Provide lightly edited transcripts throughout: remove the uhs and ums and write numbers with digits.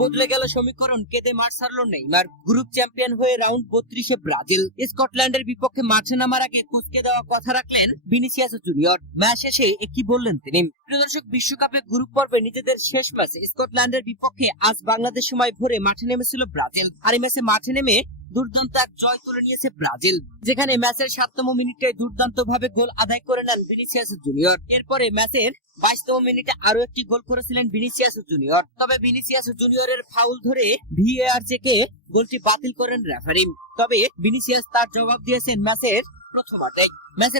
বদলে গেল সমীকরণ, কেঁদে মাঠ ছাড়ল নেইমার। গ্রুপ চ্যাম্পিয়ন হয়ে রাউন্ড 32-এ ব্রাজিল। স্কটল্যান্ডের বিপক্ষে মাঠে নামার আগে কুঁচকে দেওয়া কথা রাখলেন ভিনিসিয়াস জুনিয়র। ম্যাচ শেষে কি বললেন তিনি? প্রিয় দর্শক, বিশ্বকাপে গ্রুপ পর্বে নিজেদের শেষ ম্যাচে স্কটল্যান্ডের বিপক্ষে আজ বাংলাদেশ সময় ভোরে মাঠে নেমেছিল ব্রাজিল। আর এই ম্যাচে মাঠে নেমে দুর্দান্ত এক জয় তুলে নিয়েছে ব্রাজিল, যেখানে ম্যাচের 7তম মিনিটে দুর্দান্ত ভাবে গোল আদায় করে নেন ভিনিসিয়াস জুনিয়র। এরপরে ম্যাচের 22তম মিনিটে আরো একটি গোল করেছিলেন ভিনিসিয়াস জুনিয়র। তবে ভিনিসিয়াস জুনিয়রের ফাউল ধরে ভিএআর চেকে গোলটি বাতিল করেন রেফারি। তবে ভিনিসিয়াস তার জবাব দিয়েছেন ম্যাচের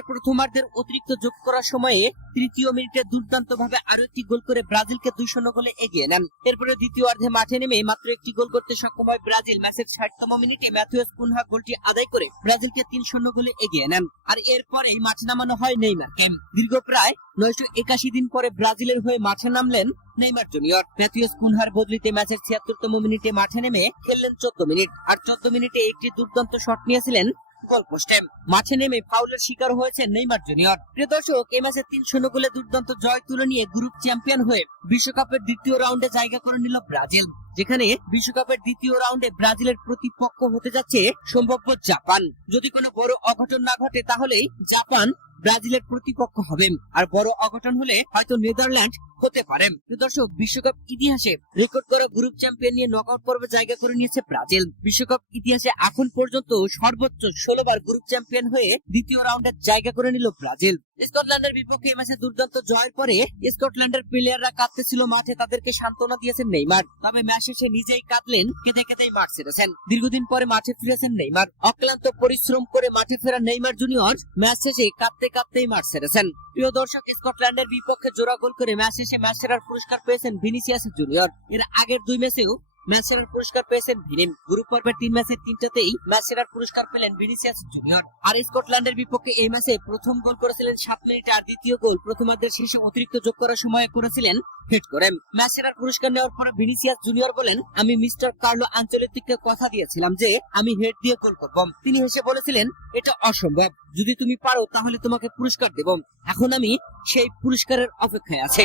প্রথমার্ধের অতিরিক্ত যোগ করার সময়ে তৃতীয় মিনিটে দুর্দান্ত ভাবে আরো একটি গোল করে ব্রাজিলকে 2-0 গোলে এগিয়ে নেন। এরপরে দ্বিতীয়ার্ধে মাঠে নেমে মাত্র একটি গোল করতে সক্ষম হয় ব্রাজিল। ম্যাচের 60তম মিনিটে ম্যাথিউস কুনহা গোলটি আদায় করে ব্রাজিলকে 3-0 গোলে এগিয়ে নেন। আর এরপরেই মাঠে নামানো হয় নেইমারকে। দীর্ঘ প্রায় 981 দিন পরে ব্রাজিলের হয়ে মাঠে নামলেন নেইমার জুনিয়র। ম্যাথিউস কুনহার বদলিতে ম্যাচের 76তম মিনিটে মাঠে নেমে খেললেন 14 মিনিট। আর 14 মিনিটে একটি দুর্দান্ত শট নিয়েছিলেন গোলপোস্টে। মাঠে নেমে ফাউলের শিকার হয়েছে নেইমার জুনিয়র। প্রিয় দর্শক, এই ম্যাচে 3-0 গোলে দুর্দান্ত জয় তুলে নিয়ে গ্রুপ চ্যাম্পিয়ন হয়ে বিশ্বকাপের দ্বিতীয় রাউন্ডে জায়গা করে নিল ব্রাজিল, যেখানে বিশ্বকাপের দ্বিতীয় রাউন্ডে ব্রাজিলের প্রতিপক্ষ হতে যাচ্ছে সম্ভাব্য জাপান। যদি কোনো বড় অঘটন না ঘটে তাহলেই জাপান ব্রাজিলের প্রতিপক্ষ হবে, আর বড় অঘটন হলে হয়তো নেদারল্যান্ড হতে পারে। দর্শক, বিশ্বকাপ ইতিহাসে রেকর্ড করা গ্রুপ চ্যাম্পিয়ন নিয়ে নকআউট পর্বে জায়গা করে নিয়েছে ব্রাজিল। বিশ্বকাপ ইতিহাসে এখন পর্যন্ত সর্বোচ্চ 16 বার গ্রুপ চ্যাম্পিয়ন হয়ে দ্বিতীয় রাউন্ডে জায়গা করে নিল ব্রাজিল। স্কটল্যান্ডের বিপক্ষে এই ম্যাচে দুর্দান্ত জয়ের পরে স্কটল্যান্ডের প্লেয়াররা কাঁদতেছিল মাঠে, তাদেরকে সান্ত্বনা দিয়েছেন নেইমার। তবে ম্যাচ শেষে নিজেই কাঁদলেন, কেঁদে কেঁদেই মাঠ ছেড়েছেন। দীর্ঘদিন পরে মাঠে ফিরেছেন নেইমার। অক্লান্ত পরিশ্রম করে মাঠে ফেরা নেইমার জুনিয়র ম্যাচ শেষে কাঁদতেই মাঠ ছেড়েছেন। প্রিয় দর্শক, স্কটল্যান্ডের বিপক্ষে জোড়া গোল করে ম্যাচ শেষে ম্যাচ সেরার পুরস্কার পেয়েছেন ভিনিসিয়াস জুনিয়র। এর আগের 2 ম্যাচেও ম্যাচ সেরার পুরস্কার পেয়েছেন ভিনিম। গ্রুপ পর্বের 3 ম্যাচের 3টাতেই ম্যাচ সেরার পুরস্কার পেলেন ভিনিসিয়াস জুনিয়র। আর স্কটল্যান্ডের বিপক্ষে এই ম্যাচে প্রথম গোল করেছিলেন 7 মিনিটে, আর দ্বিতীয় গোল প্রথমার্ধের শেষে অতিরিক্ত যোগ করার সময় করেছিলেন হেড করে। ম্যাচ সেরার পুরস্কার নেওয়ার পরে ভিনিসিয়াস জুনিয়র বলেন, আমি মিস্টার কার্লো আনচেলত্তিকে কথা দিয়েছিলাম যে আমি হেড দিয়ে গোল করব। তিনি হেসে বলেছিলেন, এটা অসম্ভব, যদি তুমি পারো তাহলে তোমাকে পুরস্কার দেব। এখন আমি সেই পুরস্কারের অপেক্ষায় আছি।